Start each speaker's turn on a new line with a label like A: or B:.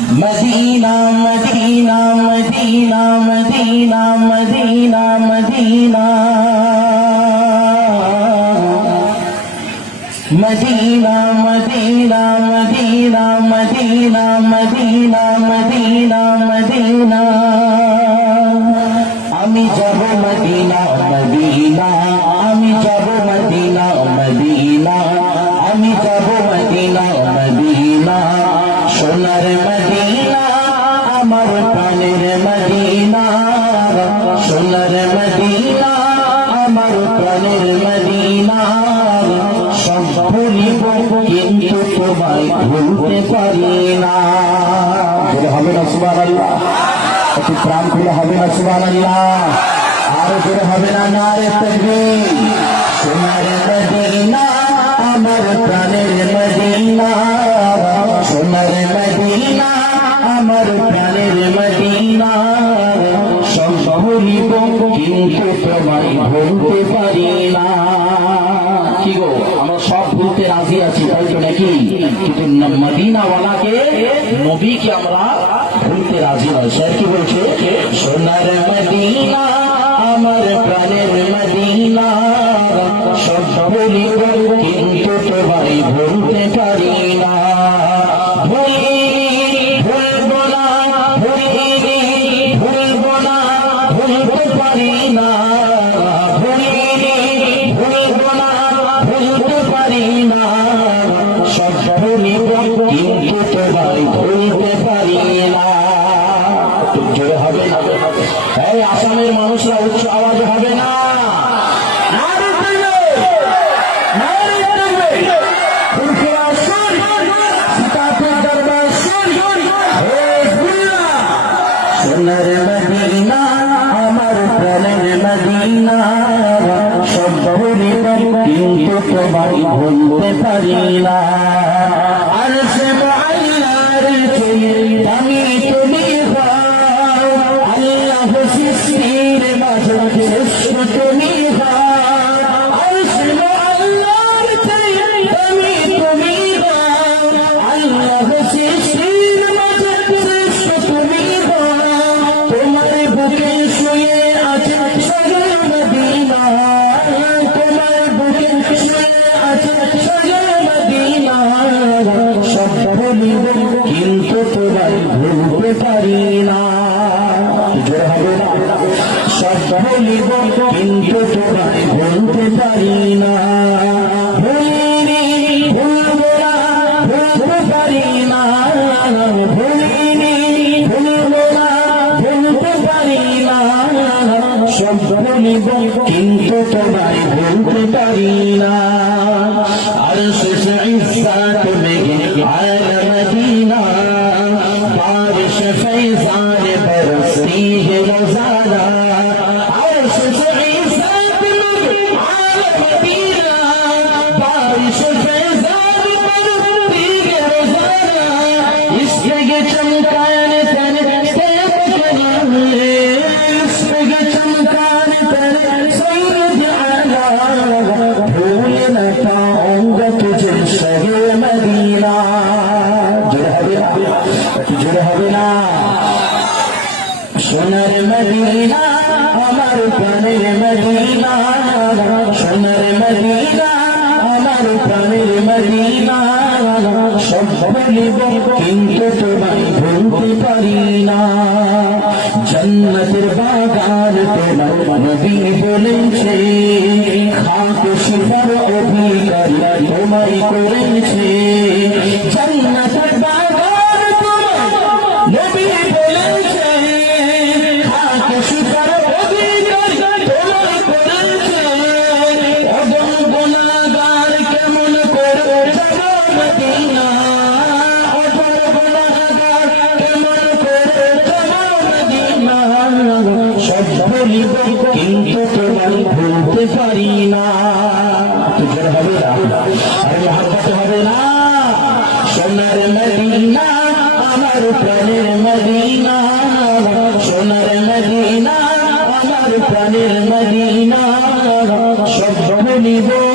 A: Medina Medina Medina Medina Medina Medina Medina Medina Medina Medina Medina Medina Medina আমি যাব Medina Medina আমি যাব Medina Medina আমি যাব মদিনা মদিনা সোনার মদিনা, আমার প্রাণের মদিনা। সোনার মদিনা, আমার প্রাণের মদিনা। সব ভুলিব কিন্তু তোমায় ভুলতে পারি না। হবে না সুবান আল্লাহ একটু প্রাণ খুলে হবে না সুবান আল্লাহ আরও জোরে হবে না না রে তকবীর। সোনার মদিনা, আমার প্রাণের মদিনা। ভুলতে পারি না। কি গো, আমরা সব ভুলতে রাজি আছি, তাই নাকি? কিন্তু মদিনাওয়ালাকে, নবীকে আমরা ভুলতে রাজি নয়। স্যার কি বলছে? সোনার মদিনা, আমার প্রাণের মদিনা। সব ভুলিব কিন্তু তোমায় ভুলতে পারি এই আসামের মানুষরা উচ্চ আওয়াজ হবে না! সোনার মদিনা আমার প্রাণের মদিনা সব কিন্তু তোমায় ভুলতে পারি না। বলিব কিন্তু তোমার ভুলতে পারি না। জোর হবে সব বলিব কিন্তু তোমার ভুলতে পারি না। কিন্তু তোমায় ভুলতে পারি না। আর মদিনা, আমার প্রাণের মদিনা, সোনার মদিনা, আমার প্রাণের মদিনা, সব বলিব কিন্তু তোমায় ভুলতে পারি না। জন্নতের বাগান তোমার নবী বলেছে খাক সুপার অধিকারী তোমায় করেছে। হবে না। আরে মহাব্বত হবে না। সোনার মদিনা, আমার প্রাণের মদিনা। সোনার মদিনা, আমার প্রাণের মদিনা। সব বলিব